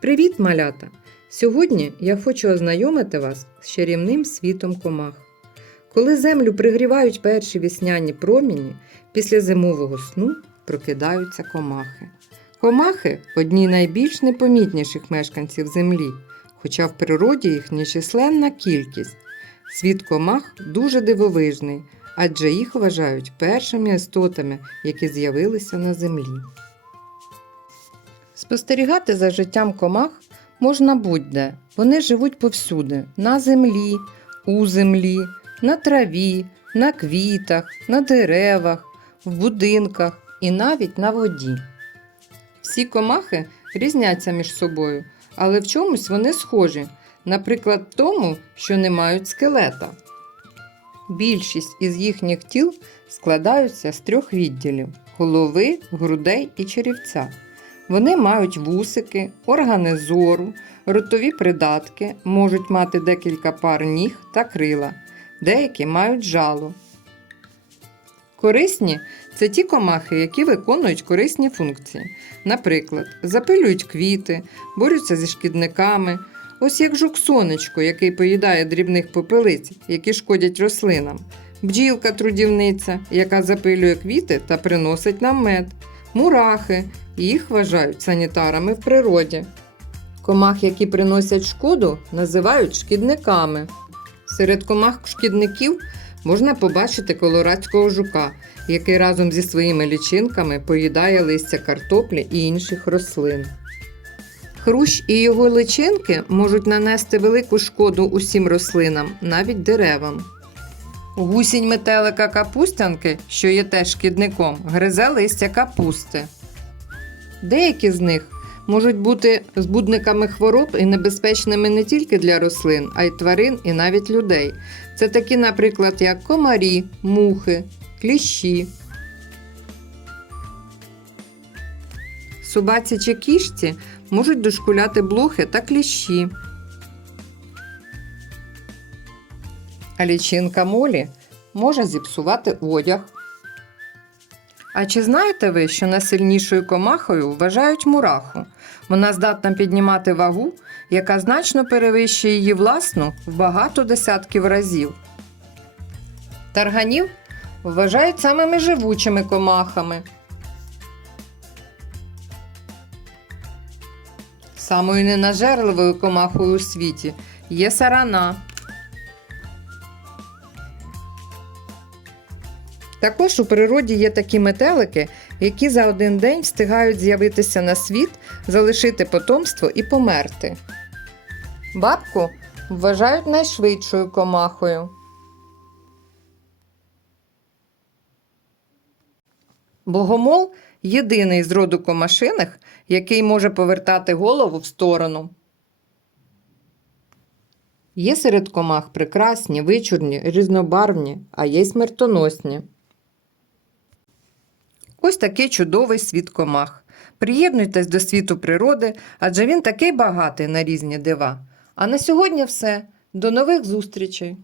Привіт, малята! Сьогодні я хочу ознайомити вас з чарівним світом комах. Коли землю пригрівають перші весняні проміні, після зимового сну прокидаються комахи. Комахи одні найбільш непомітніших мешканців землі, хоча в природі їх нечисленна кількість. Світ комах дуже дивовижний, адже їх вважають першими істотами, які з'явилися на землі. Спостерігати за життям комах можна будь-де. Вони живуть повсюди: на землі, у землі, на траві, на квітах, на деревах, в будинках і навіть на воді. Всі комахи різняться між собою, але в чомусь вони схожі, наприклад, в тому, що не мають скелета. Більшість із їхніх тіл складаються з трьох відділів голови, грудей і черівця. Вони мають вусики, органи зору, ротові придатки, можуть мати декілька пар ніг та крила, деякі мають жало. Корисні це ті комахи, які виконують корисні функції. Наприклад, запилюють квіти, борються зі шкідниками, ось як жук-сонечко, який поїдає дрібних попелиць, які шкодять рослинам, бджілка трудівниця, яка запилює квіти та приносить нам мед, мурахи, їх вважають санітарами в природі. Комах, які приносять шкоду, називають шкідниками. Серед комах-шкідників можна побачити колорадського жука, який разом зі своїми лічинками поїдає листя картоплі і інших рослин. Хрущ і його личинки можуть нанести велику шкоду усім рослинам, навіть деревам. Гусінь метелика капустянки, що є теж шкідником, гризе листя капусти. Деякі з них можуть бути збудниками хвороб і небезпечними не тільки для рослин, а й тварин і навіть людей. Це такі, наприклад, як комарі, мухи, кліщі. Собаці чи кішці можуть дошкуляти блохи та кліщі. А лічинка молі може зіпсувати одяг. А чи знаєте ви, що найсильнішою комахою вважають мураху? Вона здатна піднімати вагу, яка значно перевищує її власну в багато десятків разів. Тарганів вважають самими живучими комахами. Самою ненажерливою комахою у світі є сарана. Також у природі є такі метелики, які за один день встигають з'явитися на світ, залишити потомство і померти. Бабку вважають найшвидшою комахою. Богомол єдиний з роду комашиних, який може повертати голову в сторону. Є серед комах прекрасні, вичурні, різнобарвні, а є смертоносні. Ось такий чудовий світ комах. Приєднуйтесь до світу природи, адже він такий багатий на різні дива. А на сьогодні все. До нових зустрічей!